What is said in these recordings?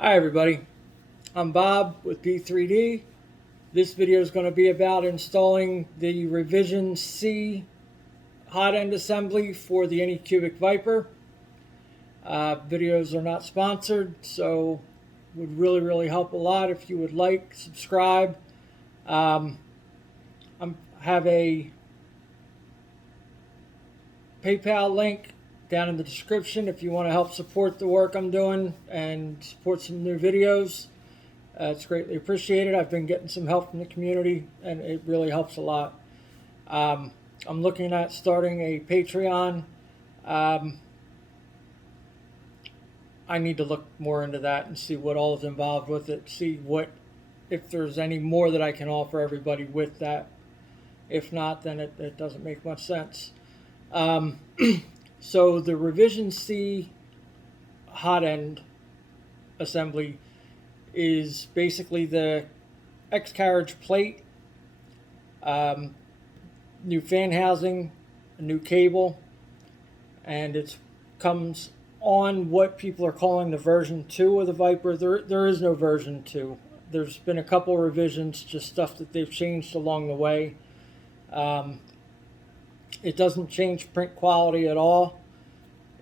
Hi everybody, I'm Bob with B3D. This video is going to be about installing the Revision C hot end assembly for the Anycubic Vyper. Videos are not sponsored, so would really help a lot if you would like, subscribe. I have a PayPal link down in the description if you want to help support the work I'm doing and support some new videos. It's greatly appreciated. I've been getting some help from the community, and it really helps a lot. I'm looking at starting a Patreon. I need to look more into that and see what all is involved with it. See if there's any more that I can offer everybody with that. If not, then it doesn't make much sense. So the Revision C hot end assembly is basically the Carriage plate, new fan housing, a new cable, and it comes on what people are calling the version 2 of the Vyper. There is no version 2. There's been a couple revisions, just stuff that they've changed along the way. It doesn't change print quality at all.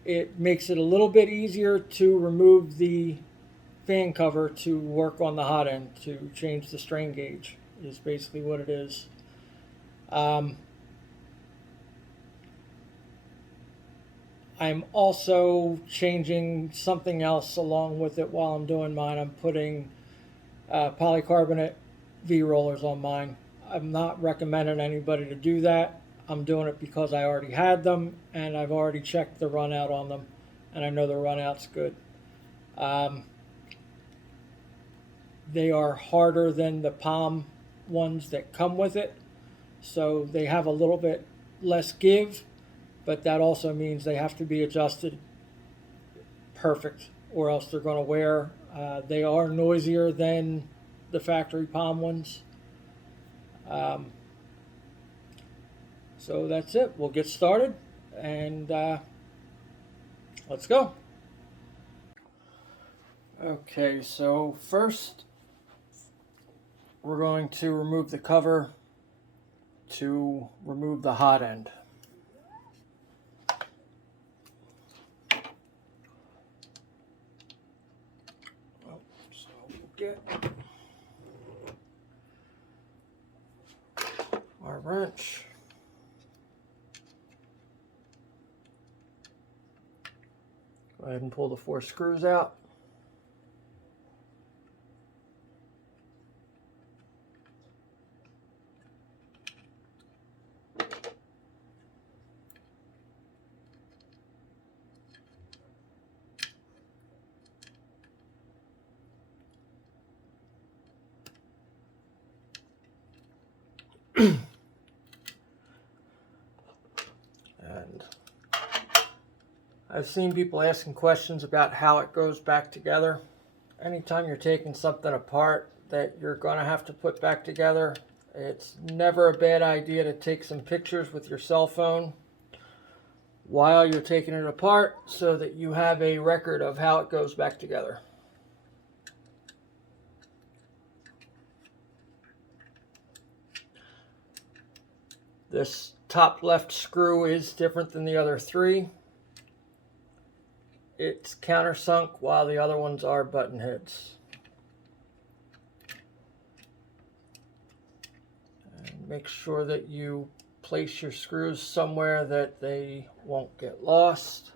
It makes it a little bit easier to remove the fan cover to work on the hot end, to change the strain gauge is basically what it is. I'm also changing something else along with it while I'm doing mine. I'm putting polycarbonate V-rollers on mine. I'm not recommending anybody to do that. I'm doing it because I already had them and I've already checked the run out on them, and I know the run out's good. They are harder than the palm ones that come with it, so they have a little bit less give, but that also means they have to be adjusted perfect or else they're going to wear. They are noisier than the factory palm ones. So that's it. We'll get started and let's go. Okay, so first we're going to remove the cover to remove the hot end. So we'll get our wrench. Go ahead and pull the 4 screws out. And I've seen people asking questions about how it goes back together. Anytime you're taking something apart that you're going to have to put back together, it's never a bad idea to take some pictures with your cell phone while you're taking it apart so that you have a record of how it goes back together. This top left screw is different than the other 3. It's countersunk while the other ones are button heads. And make sure that you place your screws somewhere that they won't get lost.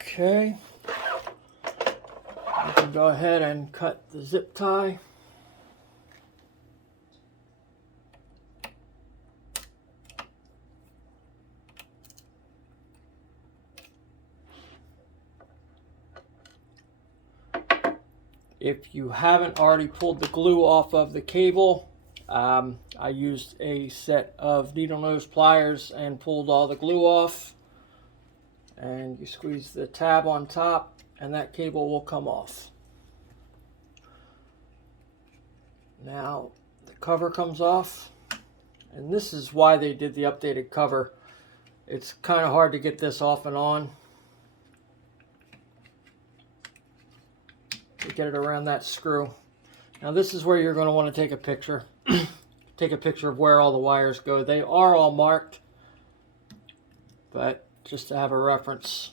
Okay. You can go ahead and cut the zip tie. If you haven't already pulled the glue off of the cable, I used a set of needle nose pliers and pulled all the glue off. And you squeeze the tab on top and that cable will come off. Now the cover comes off, and this is why they did the updated cover. It's kind of hard to get this off and on. To get it around that screw. Now this is where you're going to want to take a picture. Take a picture of where all the wires go. They are all marked, but just to have a reference,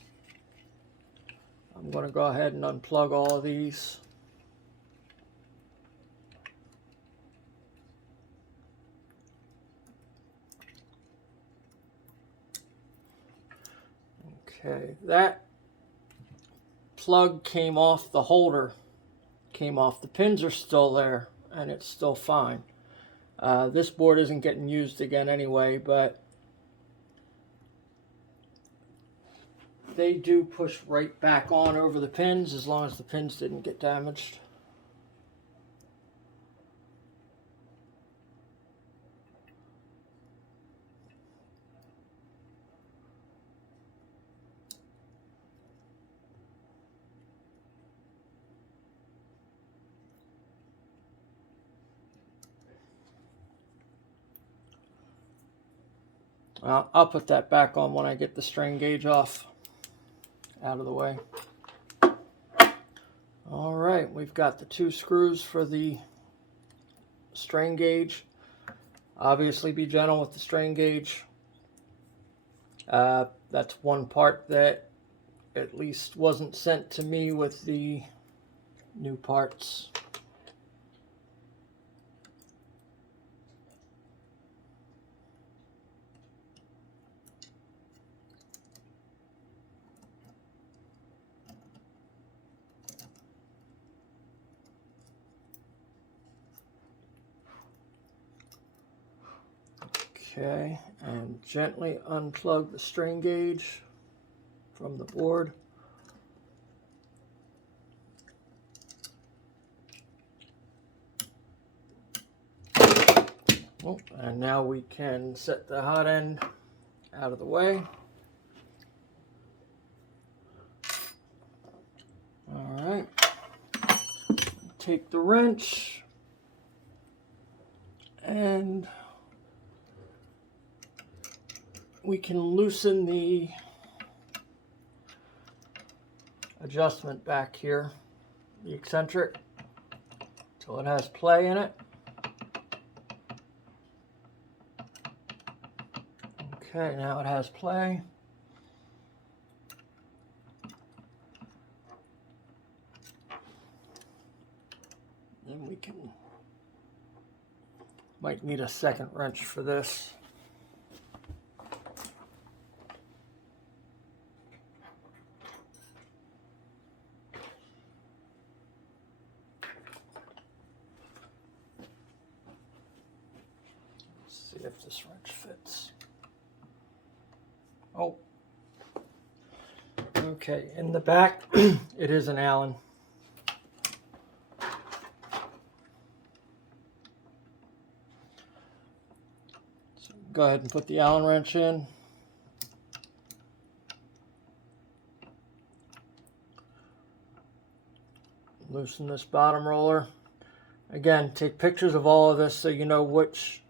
I'm going to go ahead and unplug all of these. Okay, that plug came off the holder, came off. The pins are still there, and it's still fine. This board isn't getting used again anyway, but they do push right back on over the pins as long as the pins didn't get damaged. I'll put that back on when I get the strain gauge off, out of the way. All right, we've got the 2 screws for the strain gauge. Obviously be gentle with the strain gauge. That's one part that at least wasn't sent to me with the new parts. Okay, and gently unplug the strain gauge from the board. Oh, and now we can set the hot end out of the way. All right, take the wrench and we can loosen the adjustment back here, the eccentric, till it has play in it. Okay, now it has play. Then we might need a second wrench for this. See if this wrench fits. Oh, okay, in the back it is an Allen. So go ahead and put the Allen wrench in. Loosen this bottom roller. Again, take pictures of all of this so you know which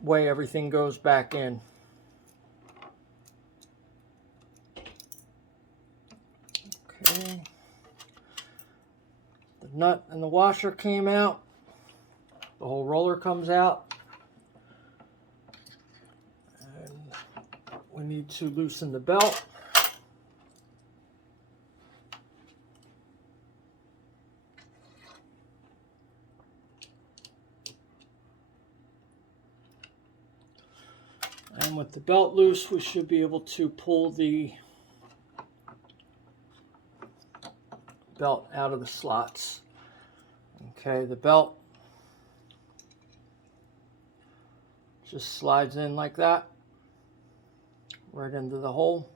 way everything goes back in. Okay. The nut and the washer came out. The whole roller comes out. And we need to loosen the belt. And with the belt loose, we should be able to pull the belt out of the slots. Okay, the belt just slides in like that, right into the hole.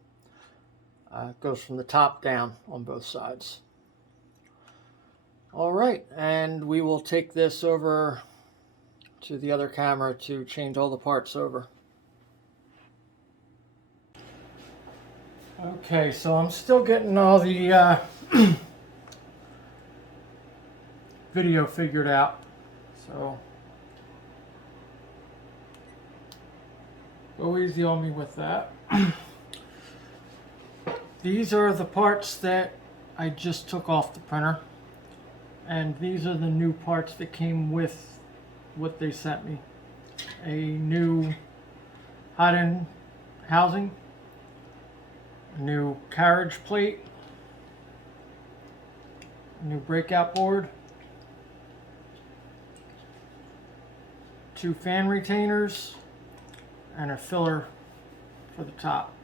It goes from the top down on both sides. All right, and we will take this over to the other camera to change all the parts over. Okay, so I'm still getting all the video figured out. So Go easy on me with that. These are the parts that I just took off the printer, and these are the new parts that came with what they sent me. A new hotend housing, a new carriage plate, a new breakout board, 2 fan retainers, and a filler for the top.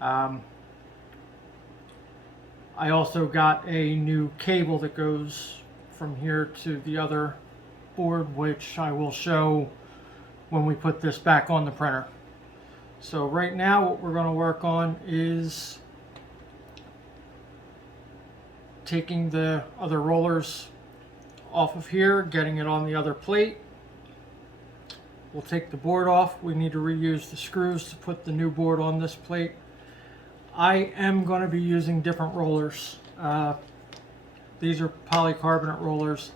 I also got a new cable that goes from here to the other board, which I will show when we put this back on the printer. So right now what we're going to work on is taking the other rollers off of here, getting it on the other plate. We'll take the board off. We need to reuse the screws to put the new board on this plate. I am going to be using different rollers. These are polycarbonate rollers.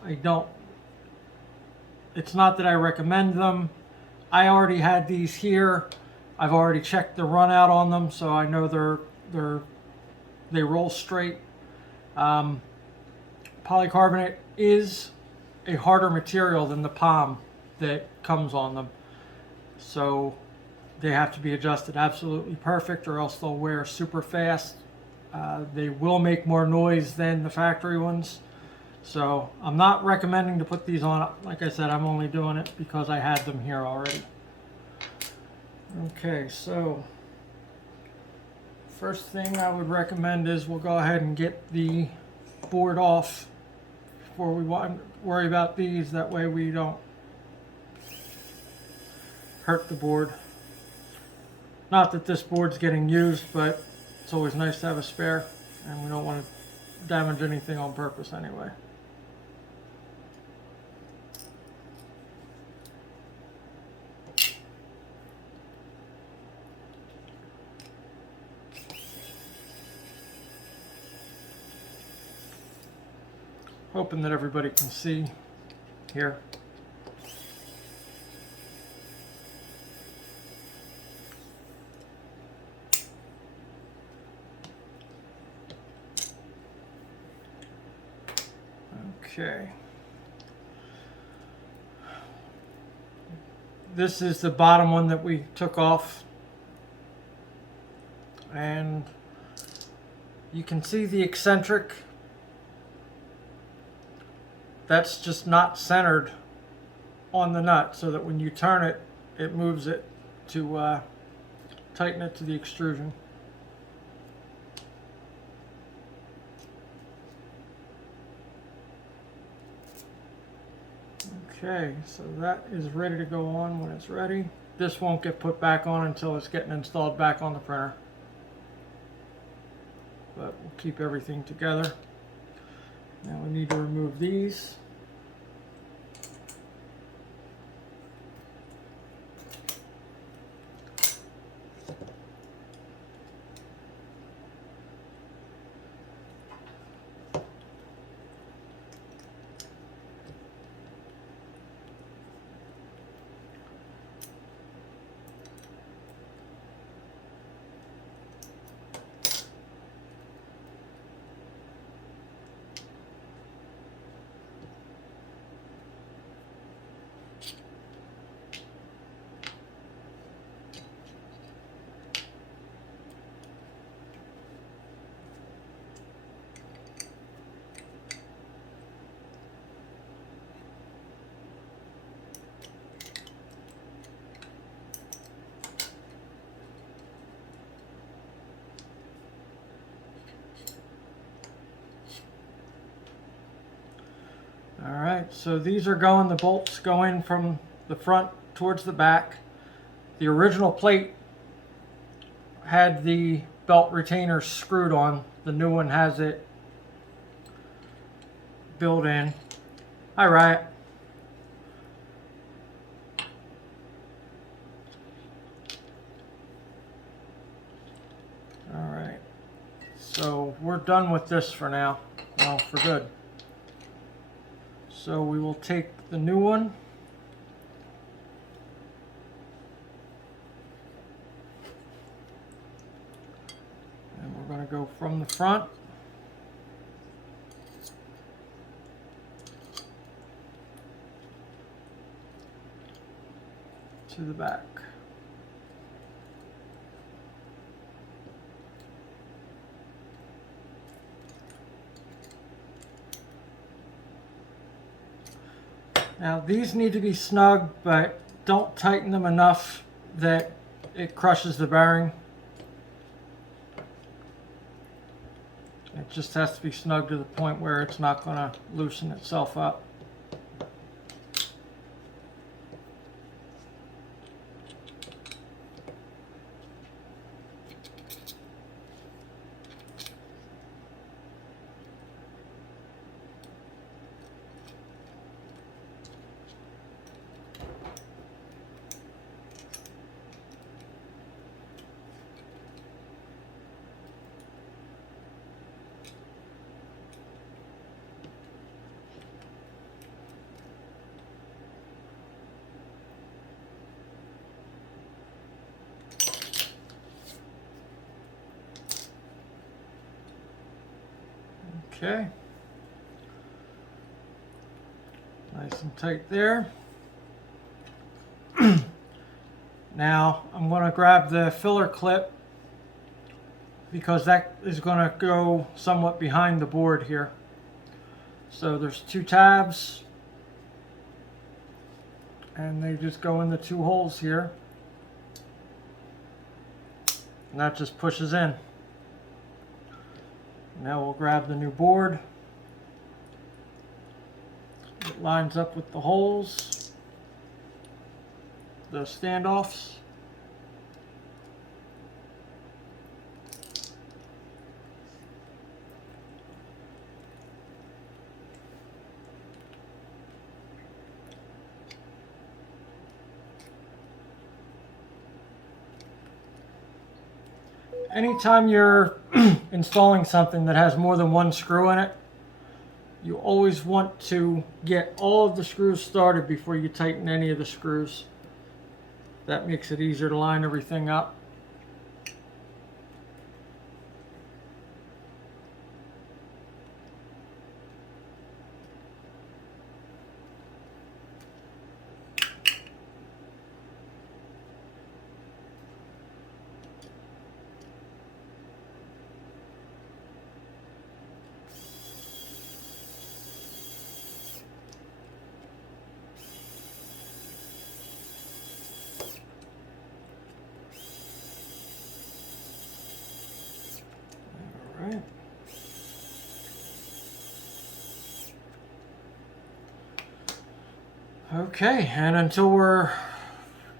It's not that I recommend them. I already had these here. I've already checked the run out on them, so I know they roll straight. Polycarbonate is a harder material than the POM that comes on them, so they have to be adjusted absolutely perfect, or else they'll wear super fast. They will make more noise than the factory ones, so I'm not recommending to put these on. Like I said, I'm only doing it because I had them here already. Okay, so first thing I would recommend is we'll go ahead and get the board off before we worry about these. That way we don't hurt the board. Not that this board's getting used, but it's always nice to have a spare, and we don't want to damage anything on purpose anyway. Hoping that everybody can see here. Okay. This is the bottom one that we took off, and you can see the eccentric. That's just not centered on the nut, so that when you turn it, it moves it to tighten it to the extrusion. Okay, so that is ready to go on when it's ready. This won't get put back on until it's getting installed back on the printer, but we'll keep everything together. Now we need to remove these. Alright, so these are going, the bolts go in from the front towards the back. The original plate had the belt retainer screwed on. The new one has it built in. Hi, Riot. Alright, so we're done with this for now. Well, for good. So we will take the new one, going to go from the front to the back. Now these need to be snug, but don't tighten them enough that it crushes the bearing. It just has to be snug to the point where it's not going to loosen itself up. Okay, nice and tight there. Now I'm going to grab the filler clip because that is going to go somewhat behind the board here. So there's two tabs and they just go in the two holes here, and that just pushes in. Now we'll grab the new board. It lines up with the holes, the standoffs. Anytime you're installing something that has more than one screw in it, you always want to get all of the screws started before you tighten any of the screws. That makes it easier to line everything up. Right. Okay, and until we're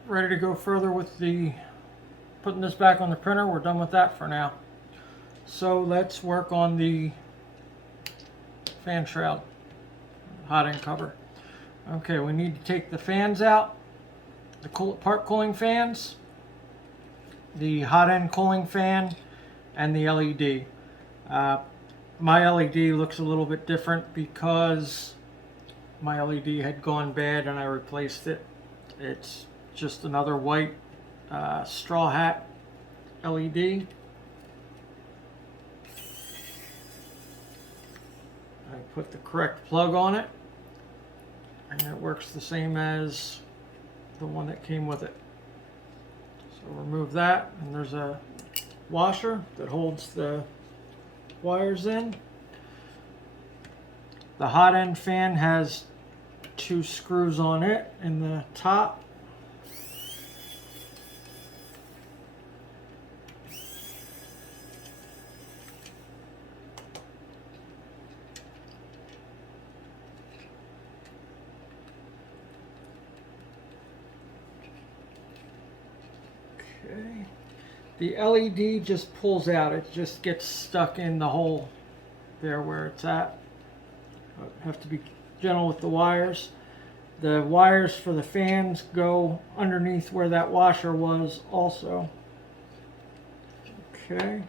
ready to go further with the putting this back on the printer, we're done with that for now. So let's work on the fan shroud, hot end cover. Okay, we need to take the fans out, the part cooling fans, the hot end cooling fan, and the LED. My LED looks a little bit different because my LED had gone bad and I replaced it. It's just another white straw hat LED. I put the correct plug on it and it works the same as the one that came with it. So remove that, and there's a washer that holds the wires in. The hot end fan has two screws on it in the top. Okay. The LED just pulls out. It just gets stuck in the hole there where it's at. Have to be gentle with the wires. The wires for the fans go underneath where that washer was also. Okay.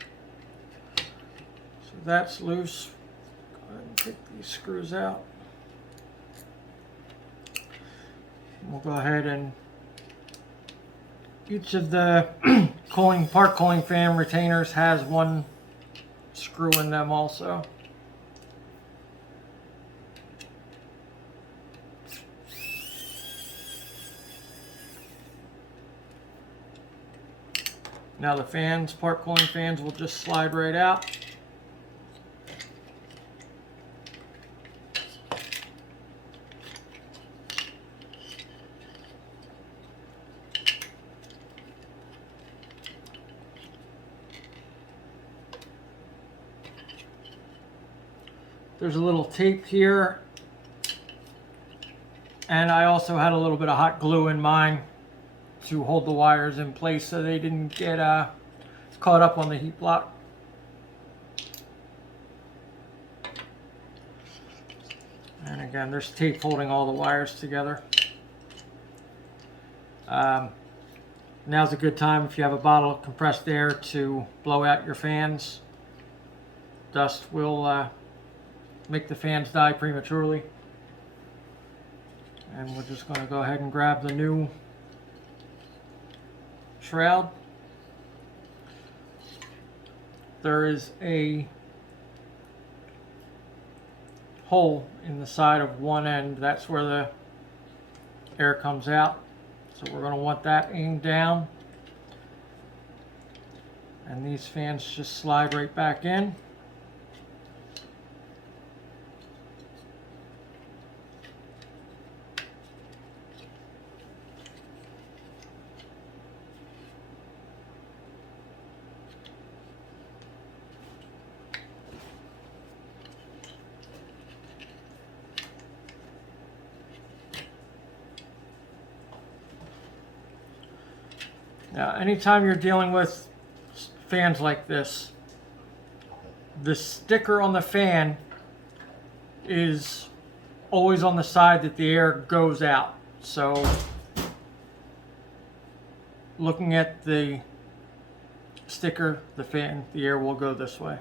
So that's loose. Go ahead and take these screws out. We'll go ahead and each of the part cooling fan retainers has one screw in them also. Now the fans, part cooling fans, will just slide right out. There's a little tape here, and I also had a little bit of hot glue in mine to hold the wires in place so they didn't get caught up on the heat block. And again, there's tape holding all the wires together. Now's a good time if you have a bottle of compressed air to blow out your fans. Dust will make the fans die prematurely. And we're just going to go ahead and grab the new shroud. There is a hole in the side of one end. That's where the air comes out. So we're going to want that aimed down. And these fans just slide right back in. Now, anytime you're dealing with fans like this, the sticker on the fan is always on the side that the air goes out. So, looking at the sticker, the air will go this way.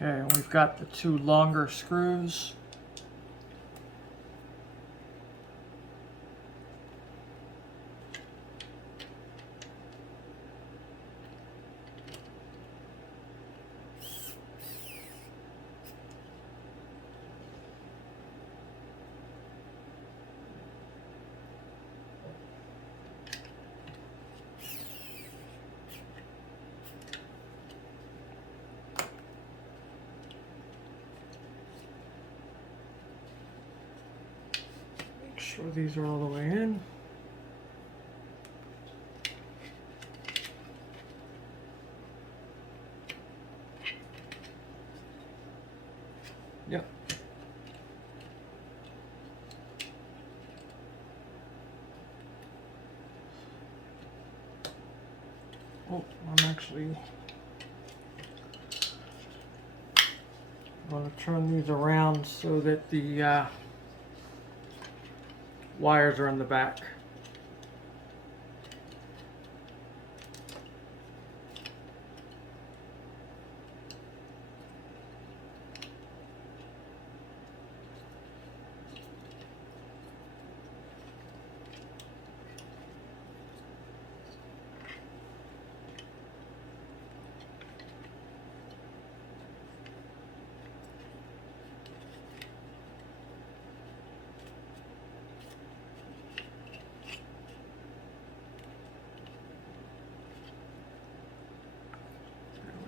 Okay, we've got the two longer screws. Sure these are all the way in. Yep. Oh, I'm actually going to turn these around so that the wires are in the back.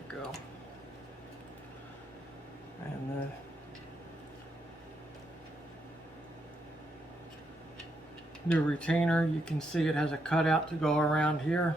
Go. And the new retainer, you can see it has a cutout to go around here.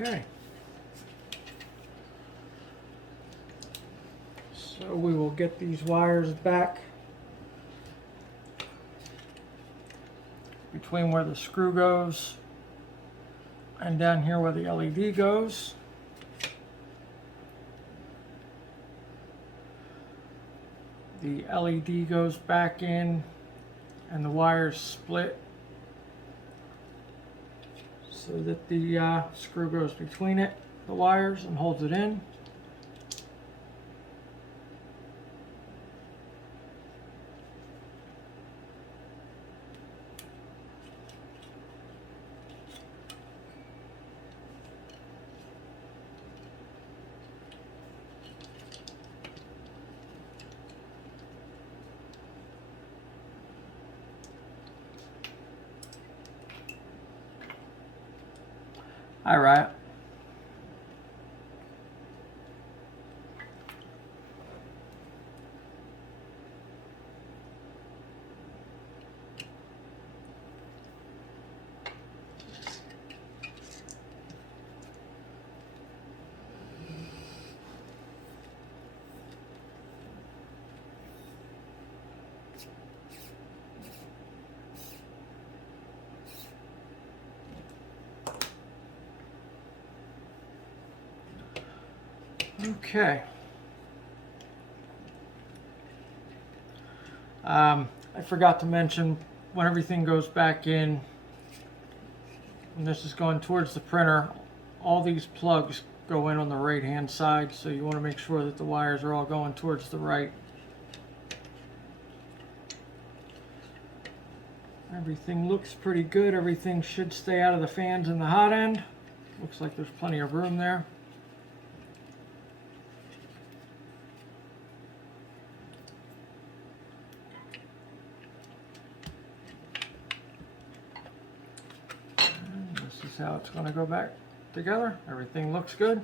Okay. So we will get these wires back between where the screw goes and down here where the LED goes. The LED goes back in and the wires split so that the screw goes between it, the wires, and holds it in. All right. Okay. I forgot to mention when everything goes back in, and this is going towards the printer, all these plugs go in on the right hand side, so you want to make sure that the wires are all going towards the right. Everything looks pretty good. Everything should stay out of the fans in the hot end. Looks like there's plenty of room there. This is how it's going to go back together. Everything looks good.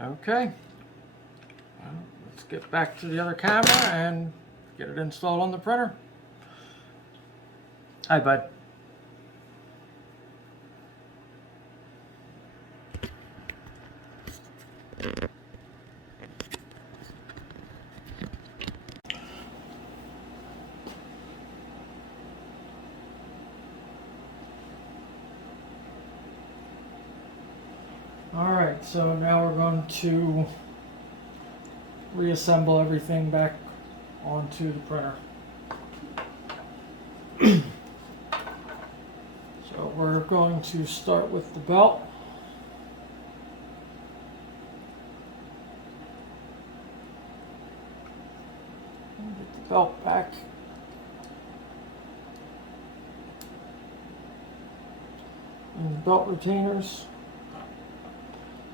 Okay. Well, let's get back to the other camera and get it installed on the printer. Hi, bud. Alright, so now we're going to reassemble everything back onto the printer. So we're going to start with the belt. Get the belt back. And the belt retainers.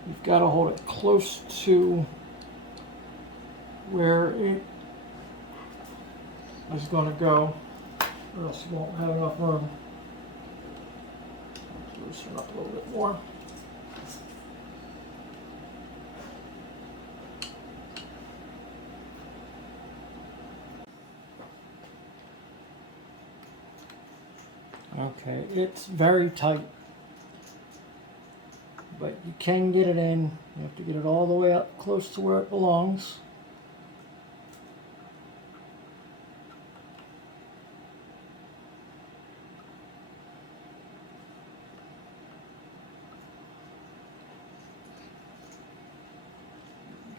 You've got to hold it close to where it is going to go, or else you won't have enough room. Loosen up a little bit more. Okay, it's very tight, but you can get it in. You have to get it all the way up close to where it belongs.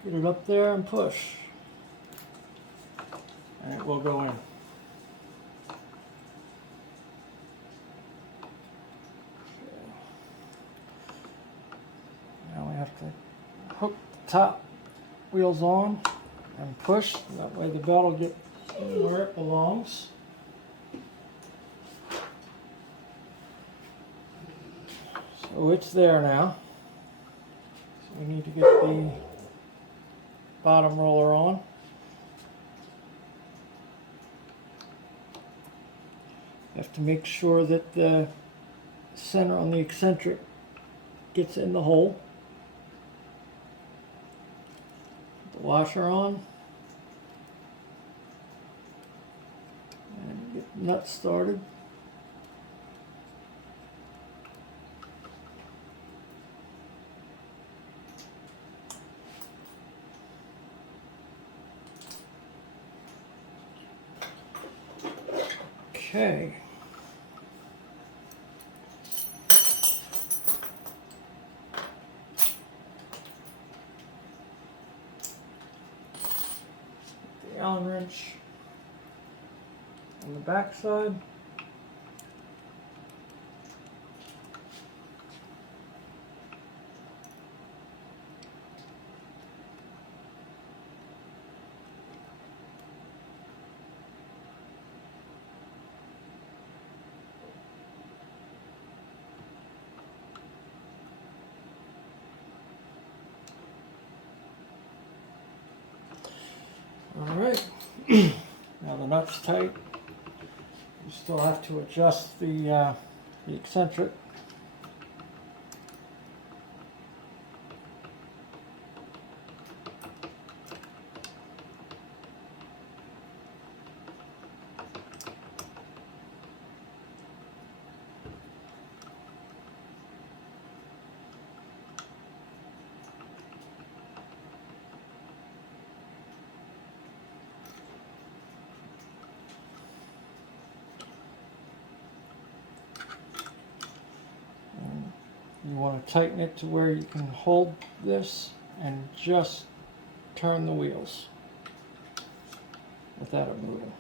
Get it up there and push, and it will go in. To hook the top wheels on and push. That way the belt will get where it belongs. So it's there now. So we need to get the bottom roller on. You have to make sure that the center on the eccentric gets in the hole. Washer on, and get the nuts started. Okay. The Allen wrench on the back side. Alright, now the nut's tight. You still have to adjust the eccentric. You want to tighten it to where you can hold this and just turn the wheels without it moving.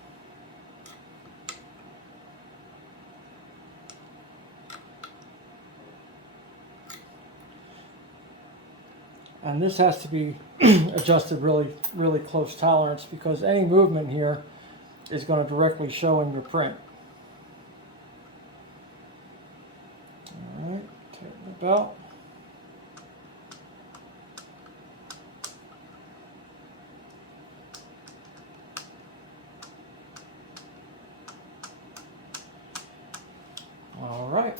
And this has to be adjusted really close tolerance, because any movement here is going to directly show in your print. Alright, tighten the belt. Alright.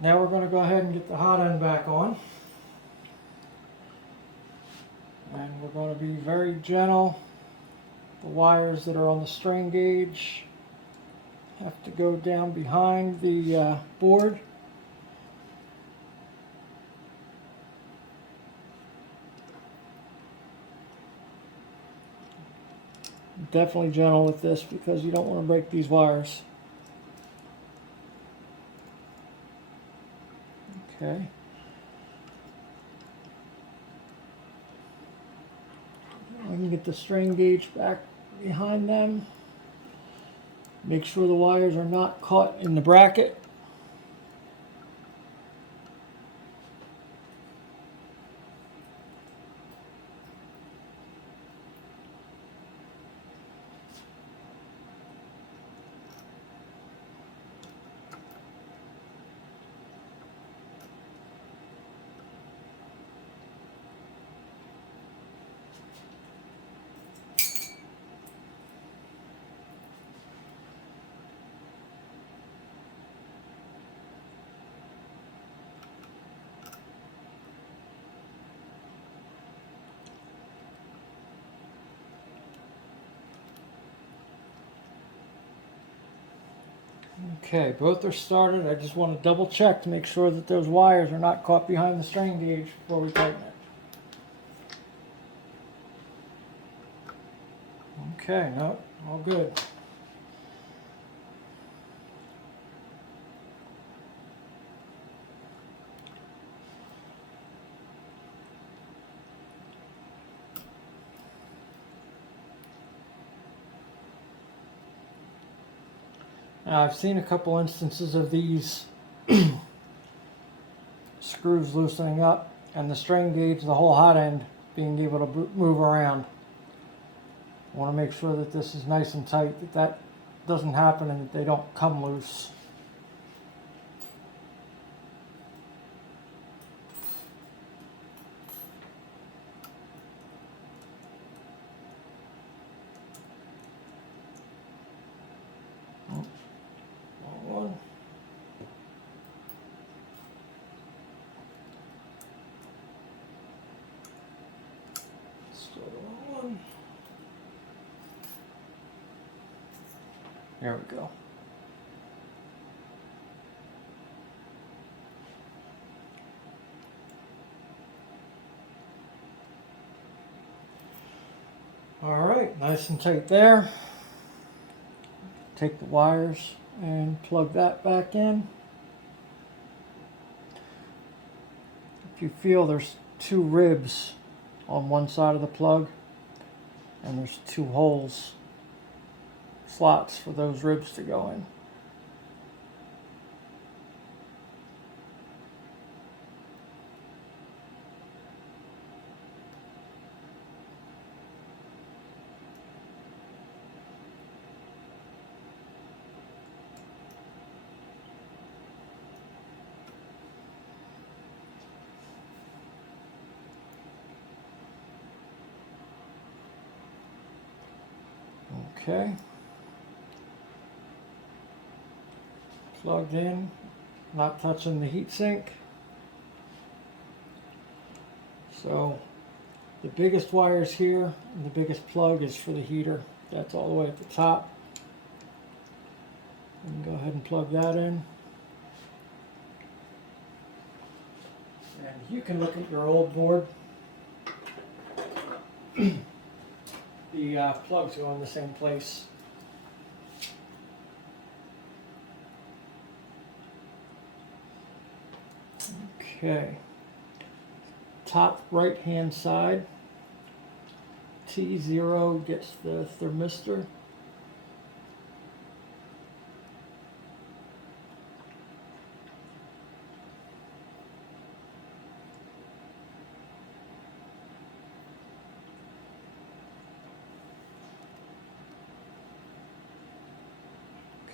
Now we're going to go ahead and get the hot end back on. And we're going to be very gentle. The wires that are on the strain gauge have to go down behind the board. Definitely gentle with this, because you don't want to break these wires. Okay. We can get the strain gauge back behind them. Make sure the wires are not caught in the bracket. Okay, both are started. I just want to double check to make sure that those wires are not caught behind the strain gauge before we tighten it. Okay, no, all good. Now, I've seen a couple instances of these screws loosening up and the strain gauge, the whole hot end, being able to move around. I want to make sure that this is nice and tight, that that doesn't happen and that they don't come loose. There we go. All right, nice and tight there. take the wires and plug that back in. If you feel there's two ribs on one side of the plug and there's two holes, slots for those ribs to go in. Okay, plugged in, not touching the heatsink. So the biggest wires here, and the biggest plug is for the heater. That's all the way at the top. And go ahead and plug that in. And you can look at your old board. The plugs go in the same place. Okay. Top right hand side, T0 gets the thermistor.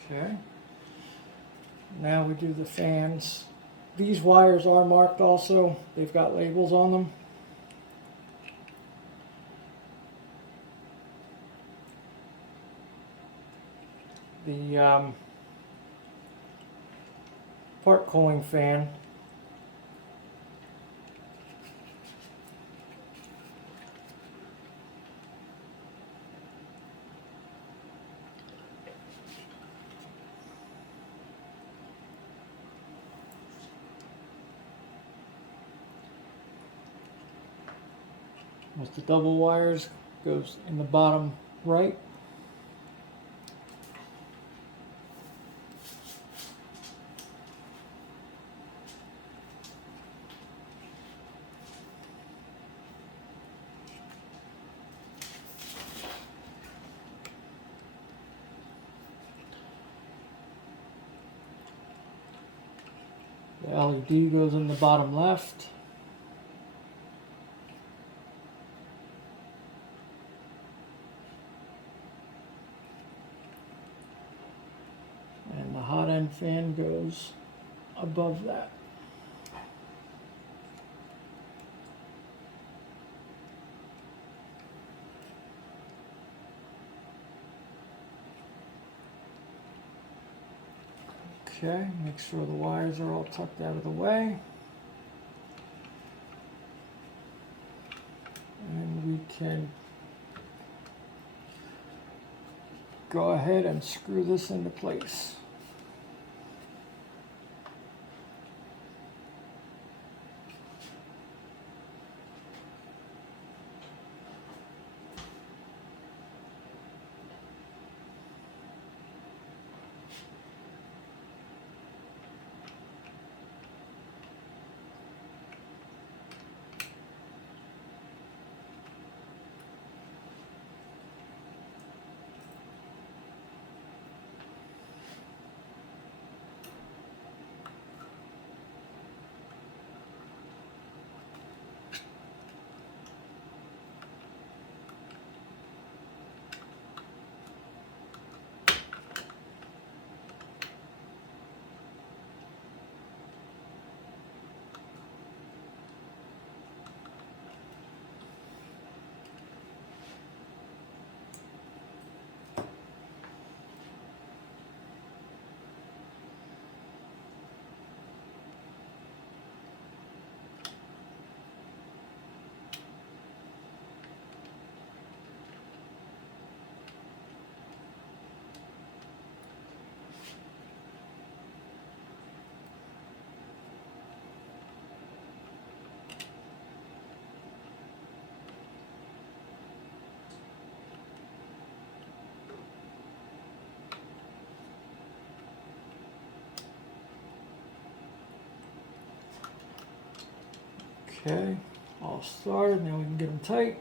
Okay, now we do the fans. These wires are marked also. They've got labels on them. The part cooling fan with the double wires goes in the bottom right. The LED goes in the bottom left. And the hot end fan goes above that. Okay, make sure the wires are all tucked out of the way. And we can go ahead and screw this into place. Okay, all started, now we can get them tight.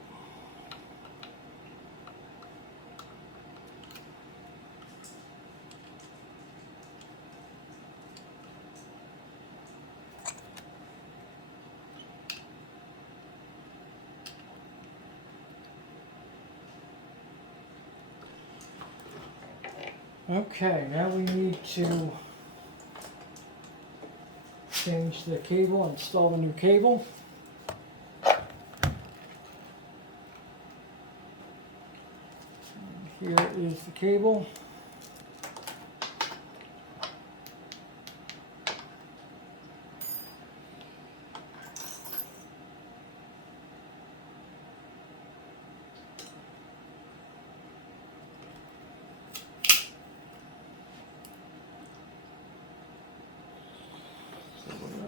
Okay, now we need to change the cable, install the new cable. And here is the cable.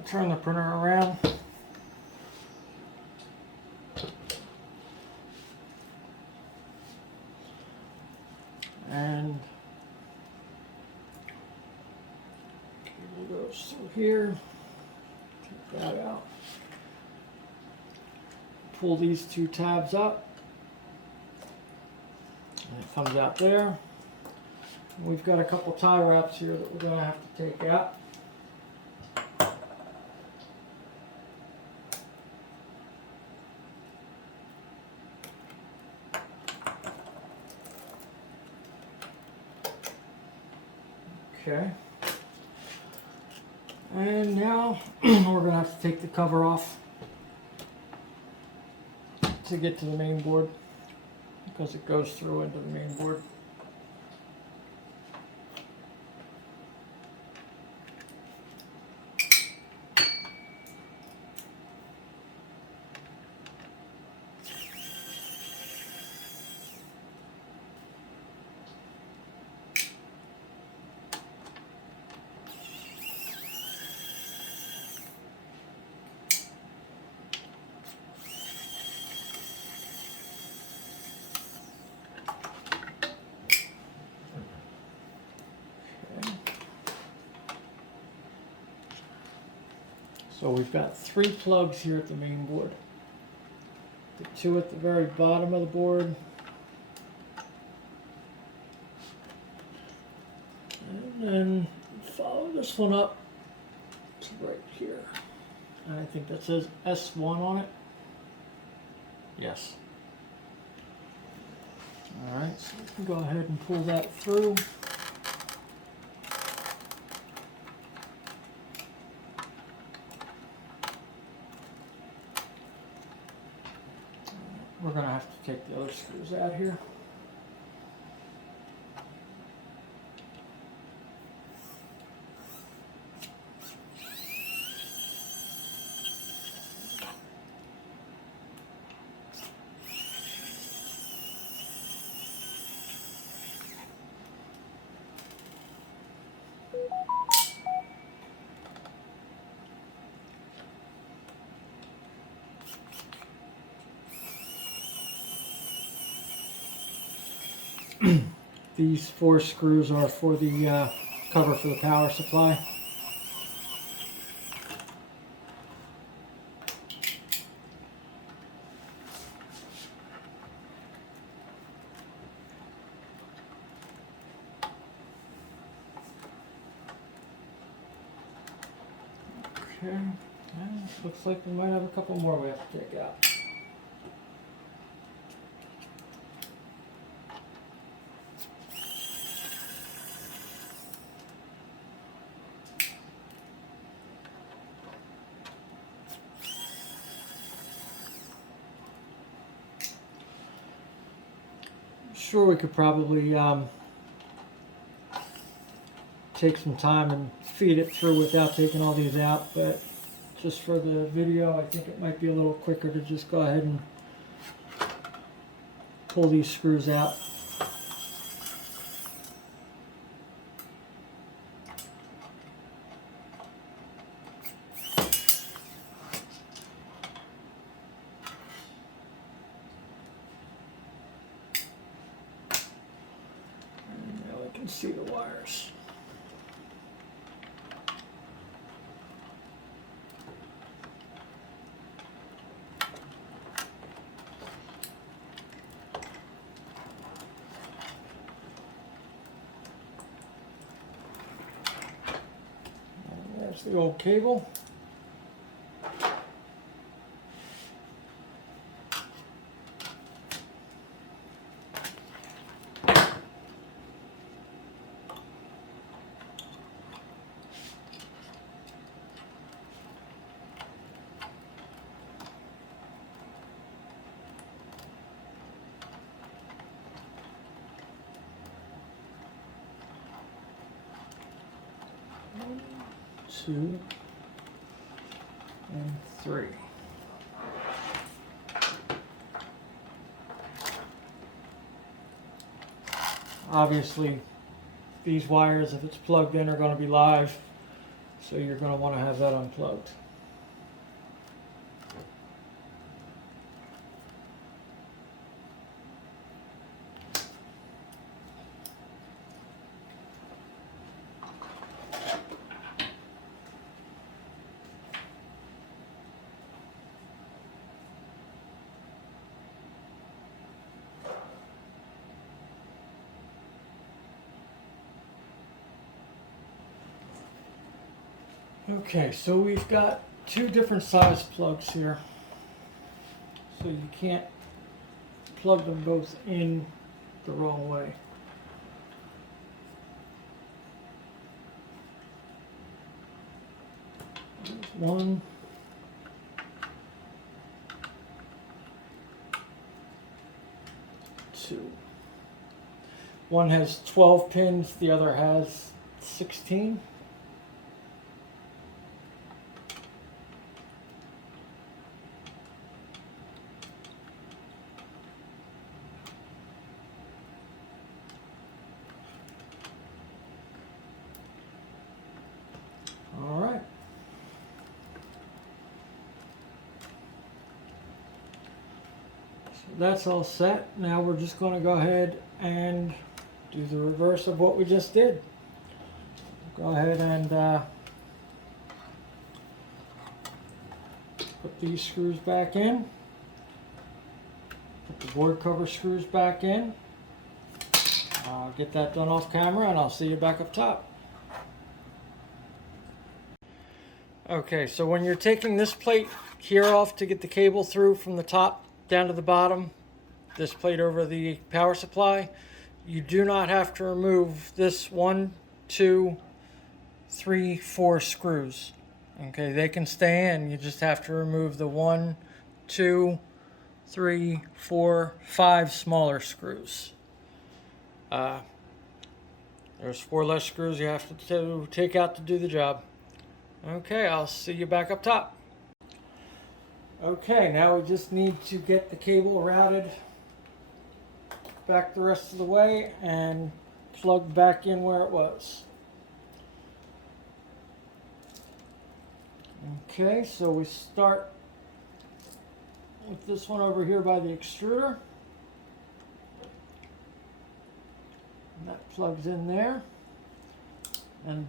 Turn the printer around. And cable goes through here. Take that out. Pull these two tabs up. And it comes out there. We've got a couple tie wraps here that we're going to have to take out. Okay, and now we're going to have to take the cover off to get to the main board because it goes through into the main board. So we've got 3 plugs here at the main board. The 2 at the very bottom of the board. And then follow this one up to right here. And I think that says S1 on it. Yes. Alright, so we can go ahead and pull that through. We're going to have to take the other screws out here. These 4 screws are for the cover for the power supply. Okay, and looks like we might have a couple more we have to take out. Sure, we could probably take some time and feed it through without taking all these out, but just for the video I think it might be a little quicker to just go ahead and pull these screws out. See the wires. There's the old cable. One, 2, and 3. Obviously, these wires, if it's plugged in, are going to be live, so you're going to want to have that unplugged. Okay, so we've got 2 different size plugs here, so you can't plug them both in the wrong way. There's 1, 2. One has 12 pins, the other has 16. All right. So that's all set. Now we're just going to go ahead and do the reverse of what we just did. Go ahead and put these screws back in. Put the board cover screws back in. I'll get that done off camera and I'll see you back up top. Okay, so when you're taking this plate here off to get the cable through from the top down to the bottom, this plate over the power supply, you do not have to remove this 1, 2, 3, 4 screws. Okay, they can stay in. You just have to remove the 1, 2, 3, 4, 5 smaller screws. There's 4 less screws you have to take out to do the job. Okay, I'll see you back up top. Okay, now we just need to get the cable routed back the rest of the way and plugged back in where it was. Okay, so we start with this one over here by the extruder. And that plugs in there. And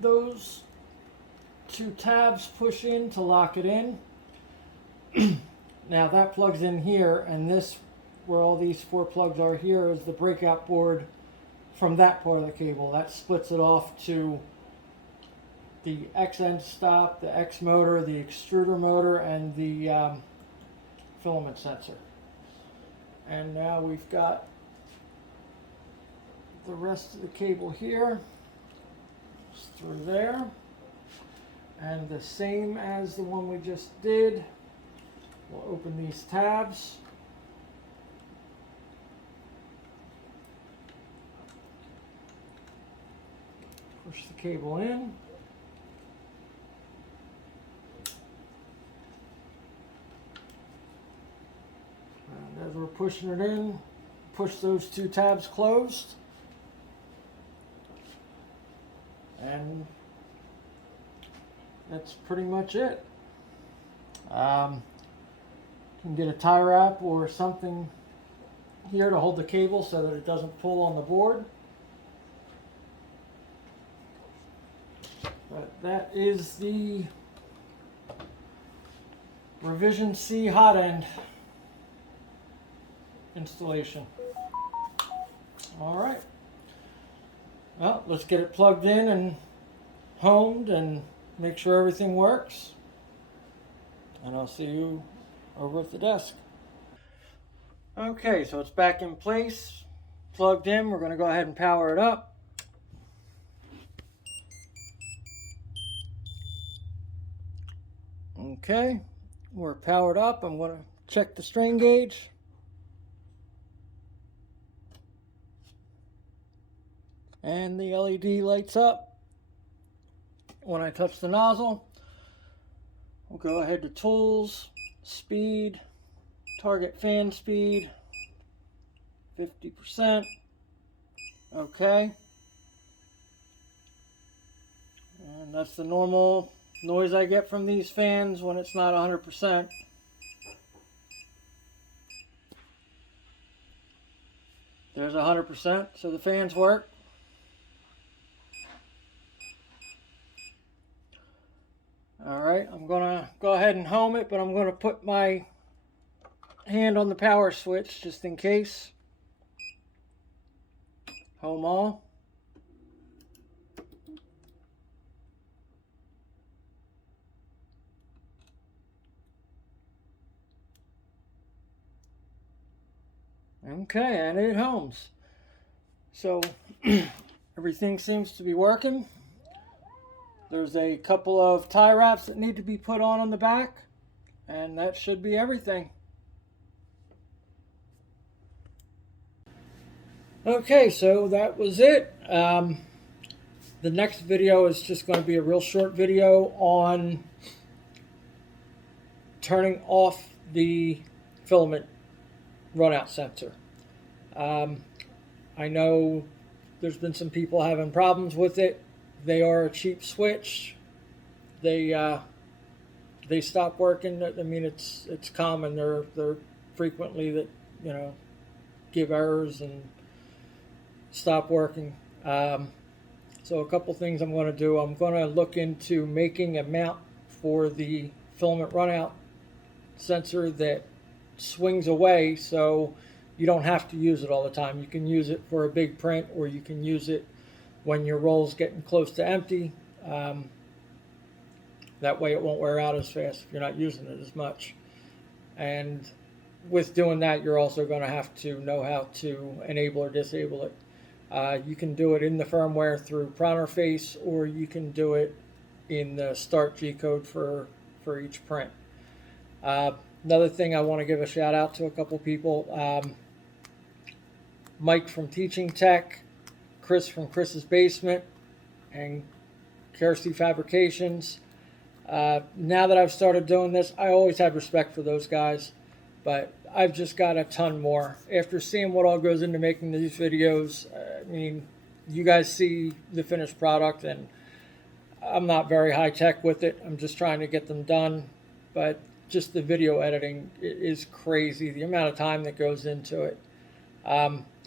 those 2 tabs push in to lock it in. Now that plugs in here, and this, where all these 4 plugs are here, is the breakout board from that part of the cable. That splits it off to the X end stop, the X motor, the extruder motor, and the filament sensor. And now we've got the rest of the cable here. It's through there. And the same as the one we just did, we'll open these tabs. Push the cable in. And as we're pushing it in, push those 2 tabs closed. And that's pretty much it. You can get a tie wrap or something here to hold the cable so that it doesn't pull on the board. But that is the Revision C hot end installation. All right. Well, let's get it plugged in and homed and make sure everything works, and I'll see you over at the desk. Okay, so it's back in place, plugged in. We're going to go ahead and power it up. Okay, we're powered up. I'm going to check the strain gauge. And the LED lights up when I touch the nozzle. We'll go ahead to tools, speed, target fan speed, 50%. Okay. And that's the normal noise I get from these fans when it's not 100%. There's 100%, so the fans work. Alright, I'm going to go ahead and home it, but I'm going to put my hand on the power switch just in case. Home all. Okay, and it homes. So everything seems to be working. There's a couple of tie wraps that need to be put on the back, and that should be everything. Okay, so that was it. The next video is just going to be a real short video on turning off the filament runout sensor. I know there's been some people having problems with it. They are a cheap switch. They stop working. I mean, it's common. They're frequently that, you know, give errors and stop working. So a couple things I'm going to do. I'm going to look into making a mount for the filament runout sensor that swings away, so you don't have to use it all the time. You can use it for a big print, or you can use it when your roll's getting close to empty. That way it won't wear out as fast if you're not using it as much. And with doing that, you're also going to have to know how to enable or disable it. You can do it in the firmware through Pronterface, or you can do it in the Start G code for each print. Another thing I want to give a shout out to a couple people. Mike from Teaching Tech, Chris from Chris's Basement, and Kirsty Fabrications. Now that I've started doing this, I always had respect for those guys, but I've just got a ton more. After seeing what all goes into making these videos, I mean, you guys see the finished product, and I'm not very high tech with it. I'm just trying to get them done, but just the video editing is crazy, the amount of time that goes into it.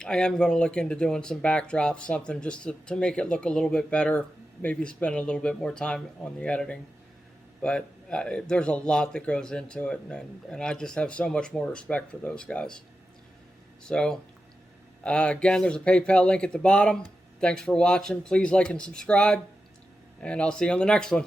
I am going to look into doing some backdrops, something just to make it look a little bit better, maybe spend a little bit more time on the editing. But there's a lot that goes into it, and I just have so much more respect for those guys. So, again, there's a PayPal link at the bottom. Thanks for watching. Please like and subscribe, and I'll see you on the next one.